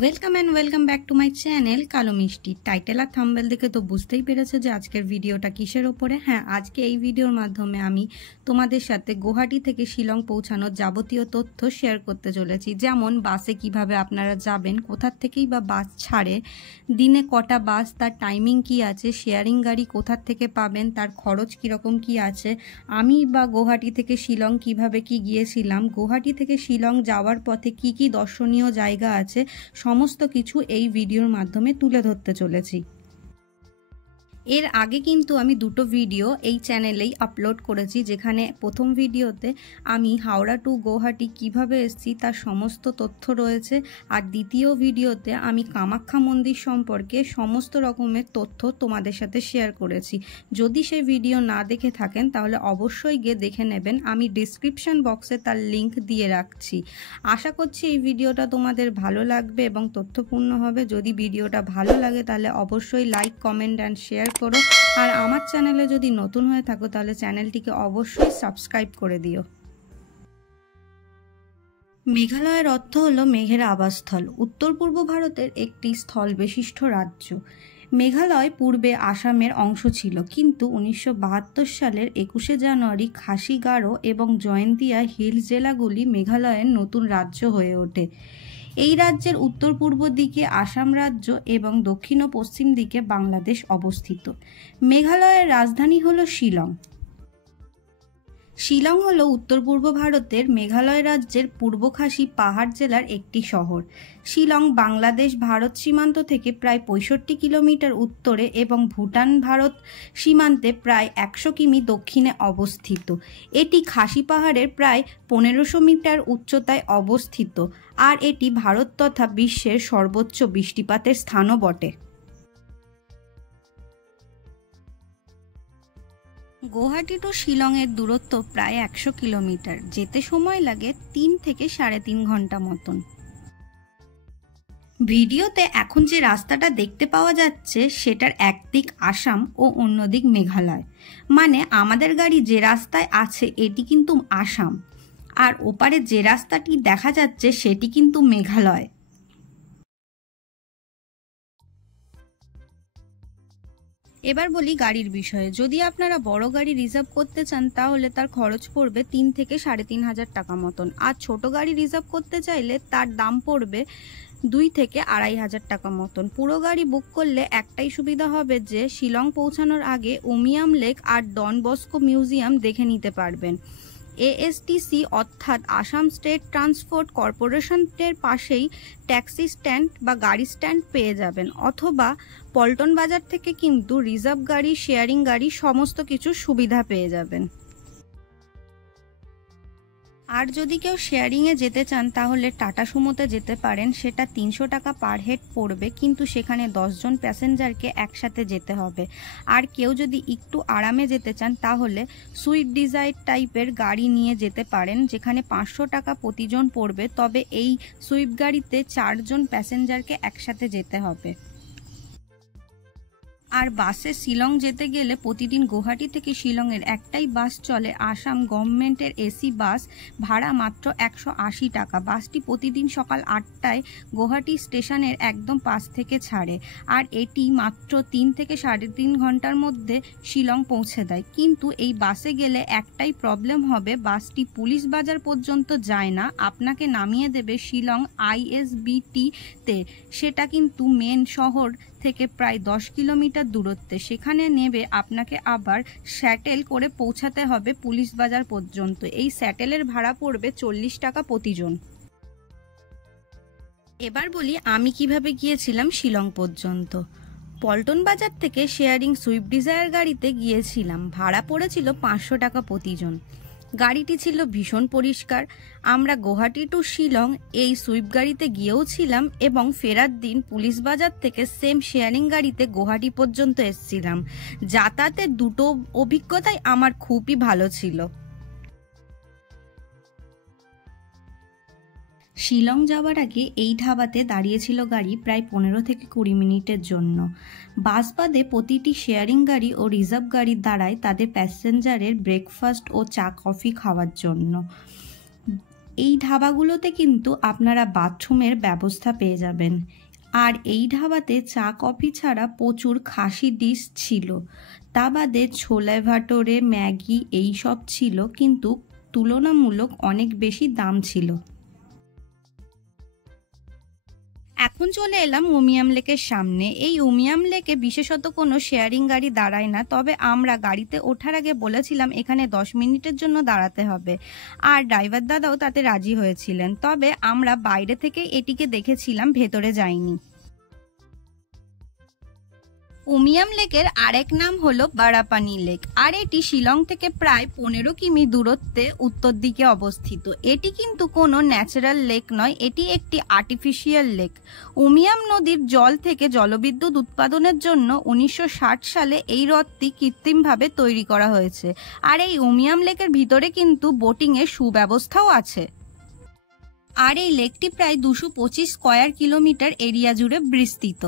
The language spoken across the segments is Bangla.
Welcome and welcome back to my channel কালো মিষ্টি। টাইটেল আর থাম্বনেল দেখে তো বুঝতেই পেরেছো যে আজকের ভিডিওটা কিসের ওপরে। হ্যাঁ, আজকে এই ভিডিওর মাধ্যমে আমি তোমাদের সাথে গুয়াহাটি থেকে শিলং পৌঁছানোর যাবতীয় তথ্য শেয়ার করতে চলেছি। যেমন বাসে কিভাবে আপনারা যাবেন, কোথার থেকেই বা বাস ছাড়ে, দিনে কটা বাস, তার টাইমিং কি আছে, শেয়ারিং গাড়ি কোথার থেকে পাবেন, তার খরচ কীরকম কি আছে, আমি বা গুয়াহাটি থেকে শিলং কিভাবে কি গিয়েছিলাম, গুয়াহাটি থেকে শিলং যাওয়ার পথে কি কি দর্শনীয় জায়গা আছে, সমস্ত কিছু এই ভিডিওর মাধ্যমে তুলে ধরতে চলেছি। এর আগে কিন্তু আমি দুটো ভিডিও এই চ্যানেলেই আপলোড করেছি, যেখানে প্রথম ভিডিওতে আমি হাওড়া টু গুয়াহাটি কিভাবে এসেছি তার সমস্ত তথ্য রয়েছে, আর দ্বিতীয় ভিডিওতে আমি কামাখ্যা মন্দির সম্পর্কে সমস্ত রকমের তথ্য তোমাদের সাথে শেয়ার করেছি। যদি সেই ভিডিও না দেখে থাকেন তাহলে অবশ্যই গিয়ে দেখে নেবেন, আমি ডিসক্রিপশন বক্সে তার লিংক দিয়ে রাখছি। আশা করছি এই ভিডিওটা তোমাদের ভালো লাগবে এবং তথ্যপূর্ণ হবে। যদি ভিডিওটা ভালো লাগে তাহলে অবশ্যই লাইক, কমেন্ট অ্যান্ড শেয়ার করো। আর আমার চ্যানেলে যদি নতুন হয়ে থাকো তাহলে চ্যানেলটিকে অবশ্যই সাবস্ক্রাইব করে দিও। মেঘালয়ের অর্থ হলো মেঘের আবাসস্থল। উত্তর পূর্ব ভারতের একটি স্থল বিশিষ্ট রাজ্য। মেঘালয় পূর্বে আসামের অংশ ছিল, কিন্তু 1972 সালের 21শে জানুয়ারি খাসি, গারো এবং জয়ন্তিয়া হিলস জেলাগুলি মেঘালয়ের নতুন রাজ্য হয়ে ওঠে। এই রাজ্যের উত্তর পূর্ব দিকে আসাম রাজ্য এবং দক্ষিণ ও পশ্চিম দিকে বাংলাদেশ অবস্থিত। মেঘালয়ের রাজধানী হলো শিলং। শিলং হলো উত্তর পূর্ব ভারতের মেঘালয় রাজ্যের পূর্ব খাসি পাহাড় জেলার একটি শহর। শিলং বাংলাদেশ ভারত সীমান্ত থেকে প্রায় 65 কিলোমিটার উত্তরে এবং ভুটান ভারত সীমান্তে প্রায় 100 কিমি দক্ষিণে অবস্থিত। এটি খাসি পাহাড়ের প্রায় 1500 মিটার উচ্চতায় অবস্থিত, আর এটি ভারত তথা বিশ্বের সর্বোচ্চ বৃষ্টিপাতের স্থানও বটে। গুয়াহাটি টু শিলংয়ের দূরত্ব প্রায় 100 কিলোমিটার। যেতে সময় লাগে 3 থেকে 3.5 ঘন্টা মতন। ভিডিওতে এখন যে রাস্তাটা দেখতে পাওয়া যাচ্ছে সেটার একদিক আসাম ও অন্যদিক মেঘালয়। মানে আমাদের গাড়ি যে রাস্তায় আছে এটি কিন্তু আসাম, আর ওপারে যে রাস্তাটি দেখা যাচ্ছে সেটি কিন্তু মেঘালয়। এবার বলি গাড়ির বিষয়ে। যদি আপনারা বড় গাড়ি রিজার্ভ করতে চান তাহলে তার খরচ পড়বে 3 থেকে 3,500 টাকা মতন, আর ছোট গাড়ি রিজার্ভ করতে চাইলে তার দাম পড়বে 2 থেকে 2,500 টাকা মতন। পুরো গাড়ি বুক করলে একটাই সুবিধা হবে যে শিলং পৌঁছানোর আগে উমিয়াম লেক আর ডন বস্কো মিউজিয়াম দেখে নিতে পারবেন। এএসটিসি অর্থাৎ আসাম স্টেট ট্রান্সপোর্ট কর্পোরেশনের পাশেই ট্যাক্সি স্ট্যান্ড বা গাড়ি স্ট্যান্ড পেয়ে যাবেন, অথবা পল্টন বাজার থেকে কিন্তু রিজার্ভ গাড়ি, শেয়ারিং গাড়ি সমস্ত কিছু সুবিধা পেয়ে যাবেন। আর যদি কেউ শেয়ারিংয়ে যেতে চান তাহলে টাটা সুমোতে যেতে পারেন। সেটা 300 টাকা পার হেড পড়বে, কিন্তু সেখানে 10 জন প্যাসেঞ্জারকে একসাথে যেতে হবে। আর কেউ যদি একটু আরামে যেতে চান তাহলে সুইফট ডিজায়ার টাইপের গাড়ি নিয়ে যেতে পারেন, যেখানে 500 টাকা প্রতিজন পড়বে। তবে এই সুইফট গাড়িতে 4 জন প্যাসেঞ্জারকে একসাথে যেতে হবে। আর বাসে শিলং যেতে গেলে প্রতিদিন গুয়াহাটি থেকে শিলংয়ের একটাই বাস চলে, আসাম গভর্নমেন্টের এসি বাস। ভাড়া মাত্র 180 টাকা। বাসটি প্রতিদিন সকাল 8টায় গুয়াহাটি স্টেশনের একদম পাশ থেকে ছাড়ে, আর এটি মাত্র 3 থেকে 3.5 ঘন্টার মধ্যে শিলং পৌঁছে দেয়। কিন্তু এই বাসে গেলে একটাই প্রবলেম হবে, বাসটি পুলিশ বাজার পর্যন্ত যায় না, আপনাকে নামিয়ে দেবে শিলং আইএসবিটিতে। সেটা কিন্তু মেন শহর থেকে প্রায় 10 কিলোমিটার দূরত্বে। সেখানে নেবে আপনাকে আবার শ্যাটেল করে পৌঁছাতে হবে পুলিশ বাজার পর্যন্ত। এই শ্যাটেলের ভাড়া পড়বে 40 টাকা প্রতিজন। এবার বলি আমি কিভাবে গিয়েছিলাম শিলং পর্যন্ত। পল্টন বাজার থেকে শেয়ারিং সুইফট ডিজায়ার গাড়িতে গিয়েছিলাম। ভাড়া পড়েছিল 500 টাকা প্রতিজন। গাড়িটি ছিল ভীষণ পরিষ্কার। আমরা গুয়াহাটি টু শিলং এই সুইফট গাড়িতে গিয়েও ছিলাম এবং ফেরার দিন পুলিশ বাজার থেকে সেম শেয়ারিং গাড়িতে গুয়াহাটি পর্যন্ত এসেছিলাম। যাতায়াতের দুটো অভিজ্ঞতাই আমার খুবই ভালো ছিল। শিলং যাওয়ার আগে এই ধাবাতে দাঁড়িয়েছিল গাড়ি প্রায় 15 থেকে 20 মিনিটের জন্য। বাস বাদে প্রতিটি শেয়ারিং গাড়ি ও রিজার্ভ গাড়ির দাঁড়ায় তাদের প্যাসেঞ্জারের ব্রেকফাস্ট ও চা কফি খাওয়ার জন্য। এই ধাবাগুলোতে কিন্তু আপনারা বাথরুমের ব্যবস্থা পেয়ে যাবেন। আর এই ধাবাতে চা কফি ছাড়া প্রচুর খাসি ডিশ ছিল, তা বাদে ছোলে ভাটোরে, ম্যাগি এই সব ছিল, কিন্তু তুলনামূলক অনেক বেশি দাম ছিল। এখন চলে এলাম উমিয়াম লেকের সামনে। এই উমিয়াম লেকে বিশেষত কোনো শেয়ারিং গাড়ি দাঁড়ায় না, তবে আমরা গাড়িতে ওঠার আগে বলেছিলাম এখানে 10 মিনিটের জন্য দাঁড়াতে হবে, আর ড্রাইভার দাদাও তাতে রাজি হয়েছিলেন। তবে আমরা বাইরে থেকে এটিকে দেখেছিলাম, ভেতরে যাইনি। উমিয়াম লেকের আরেক নাম হলো বারাপানি লেক, আর এটি শিলং থেকে প্রায় 15 কিমি দূরত্বে উত্তর দিকে অবস্থিত। এটি কিন্তু কোনো ন্যাচারাল লেক নয়, এটি একটি আর্টিফিশিয়াল লেক। উমিয়াম নদীর জল থেকে জলবিদ্যুৎ উৎপাদনের জন্য 1960 সালে এই হ্রদটি কৃত্রিমভাবে তৈরি করা হয়েছে। আর এই উমিয়াম লেকের ভিতরে কিন্তু বোটিংয়ের সুব্যবস্থাও আছে। আর এই লেকটি প্রায় 225 স্কয়ার কিলোমিটার এরিয়া জুড়ে বিস্তৃত।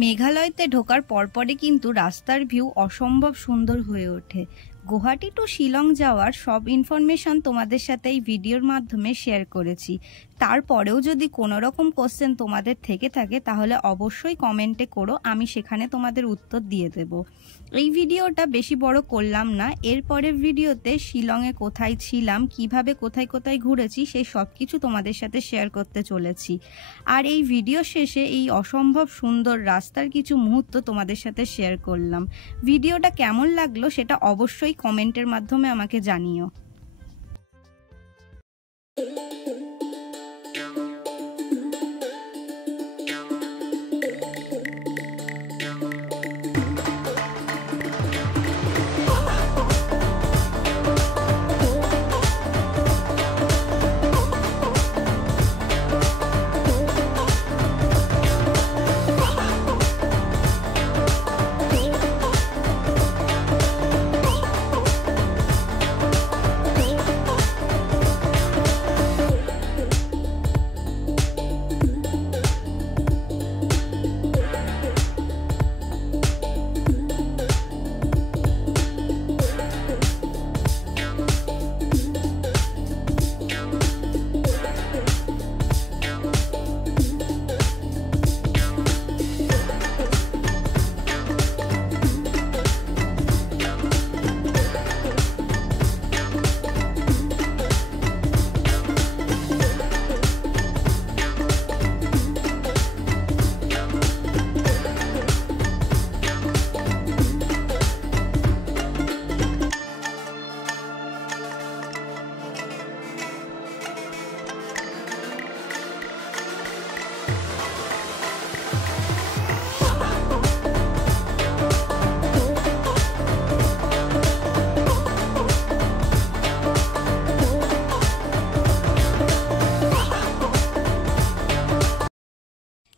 মেঘালয়তে ঢোকার পরপরই কিন্তু রাস্তার ভিউ অসম্ভব সুন্দর হয়ে ওঠে। গুয়াহাটি টু শিলং যাওয়ার সব ইনফরমেশন তোমাদের সাথে এই ভিডিওর মাধ্যমে শেয়ার করেছি। তারপরেও যদি কোনো রকম কোশ্চেন তোমাদের থেকে থাকে তাহলে অবশ্যই কমেন্টে করো, আমি সেখানে তোমাদের উত্তর দিয়ে দেব। এই ভিডিওটা বেশি বড় করলাম না, এরপরের ভিডিওতে শিলংয়ে কোথায় ছিলাম, কিভাবে কোথায় কোথায় ঘুরেছি সেই সব কিছু তোমাদের সাথে শেয়ার করতে চলেছি। আর এই ভিডিও শেষে এই অসম্ভব সুন্দর রাস্তার কিছু মুহূর্ত তোমাদের সাথে শেয়ার করলাম। ভিডিওটা কেমন লাগলো সেটা অবশ্যই কমেন্টের মাধ্যমে আমাকে জানিও।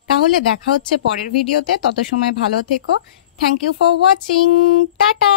তাহলে দেখা হচ্ছে পরের ভিডিওতে, তত সময় ভালো থেকো। Thank you for watching, tata.